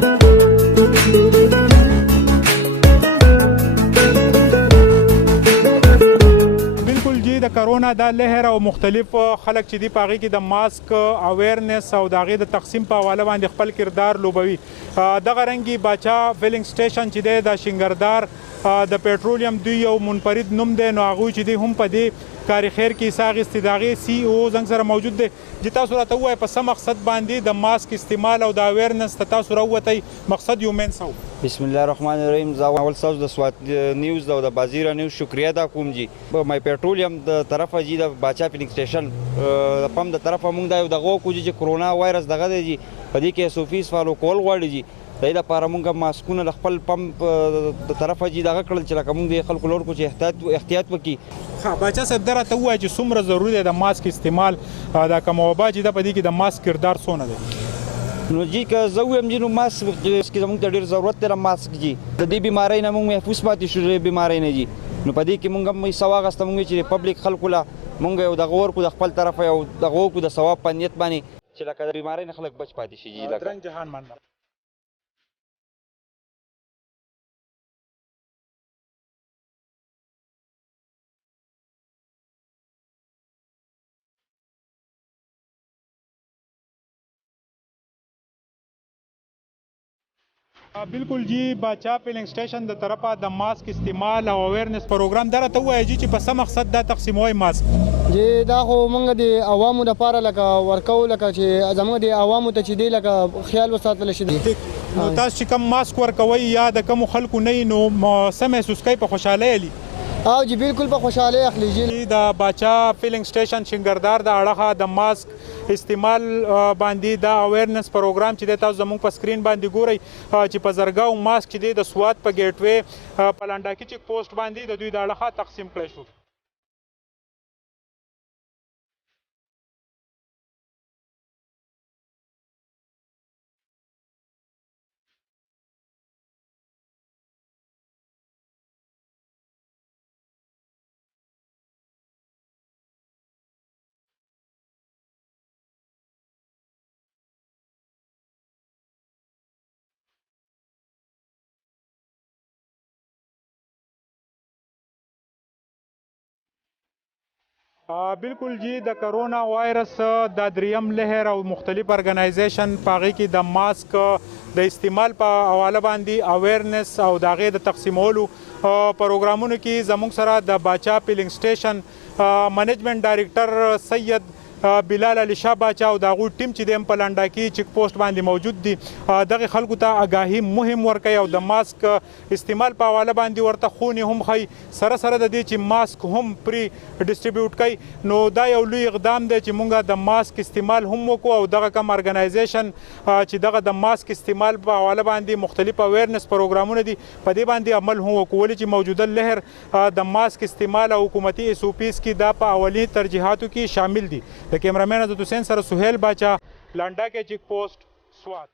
د کرونا دا لهر او مختلف خلک چې دی پاغي کې د ماسک اویرنس او د هغې د تقسیم په حواله باندې خپل کردار لوبوي. دغه رنګي باچا فیلنګ سټیشن چې دی د شنګردار د پېټرولیم دوی یو منفرد نوم دی، نو هغوی چې دی هم په دې کاري خیر کې حصه اخیستې. د هغې سی او زنګ سره موجود دی چې تاسو راته ووایئ په څه مقصد باندې د ماسک استعمال او د اویرنس ته تاسو راووتئ، مقصد یو مین څه و؟ بسم الله الرحمن الرحیم. زه اول ستاسو د سوات نیوز او د بازیره نیوز شکریه ادا کوم جی. مای پېټرولیم د طرفه جی د باچا فیلنګ سټیشن د پم د طرفه موږ دا یو دغه وکړو چې کرونا وایرس دغه دی جی، په دې کې SOPs فالو کول غواړي جی. د دې لپاره موږ ماسکونه له خپل پم د طرفه جی دغه کړل چې لکه موږ د خلکو لور کو چې احتیاط وکړي. باچا صاحب دا راته ووایه چې څومره ضروري دی د ماسک استعمال، دا کومه وبا چې ده په دې کې د ماسک کردار څونه دی؟ نو جی که زه ووایم جی نو ماسک کې زموږ ته ډېر ضرورت دی د ماسک جی. د دې بیمارۍ نه موږ محفوظ پاتې شو د بیمارۍ نه جی. نو په دې کې موږ هم حصه واخیسته موږ چې پبلک خلکو له موږ یو دغه ورکړو د خپل طرفه یو دغه وکړو د ثواب په نیت باندې چې لکه د بیمارۍ نه خلک بچ پاتې شي جی. درنګ جهان مننه. بالکل جی، باچا فیلنګ سټیشن د طرفه د ماسک استعمال او اویرنس پروګرام دا راته ووایه جی چې په څه مقصد دا تقسیموئ ماسک؟ جی دا خو موږ د عوامو دپاره لکه ورکو، لکه چې زموږ د عوامو ته چې دی لکه خیال وساتلی شي. نو تاسو چې کوم ماسک ورکوئ یا د کومو خلکو نه نو څه محسوس کوئ؟ په خوشحالۍ علي؟ او جی بالکل په خوشحالۍ اخلي جی. د باچا فیلنګ سټیشن شنګردار د اړخه د ماسک استعمال باندې دا اویرنس پروګرام چې دی تاسو زموږ په سکرین باندې ګورئ چې په زرګاو ماسک چې دی د سوات په ګیټ وې په لنډاکي چیک پوسټ باندې د دوی د اړخه تقسیم کړی شو. بالکل جی، د کرونا وایرس د دریم لهر او مختلف ارګنایزیشن په هغې کې د ماسک د استعمال په حواله باندې اویرنس او د هغې د تقسیمولو پروګرامونو کې زموږ سره د باچا فیلنګ سټیشن منیجمنټ ډایرکټر سید بلال علي شاه باچا او د هغوی ټیم چې دی هم په لنډاکي چیک پوسټ باندې موجود دي. دغې خلکو ته آګاهي مهم ورکوي او د ماسک استعمال په حواله باندې ورته ښوونې هم ښیي، سره سره د دې چې ماسک هم پرې ډسټریبیوټ کوي. نو دا یو لوی اقدام دی چې موږ د ماسک استعمال هم وکړو او دغه کم ارګنایزیشن چې دغه د ماسک استعمال په حواله باندې مختلف اویرنس پروګرامونه دي په دې باندې عمل هم وکړو، ولې چې موجوده لهر د ماسک استعمال او حکومتي SOPs کې دا په اولي ترجیحاتو کې شامل دي. د کیمرامین عزت حسین سره سهیل باچا، لنډاکي چیک پوسټ، سوات.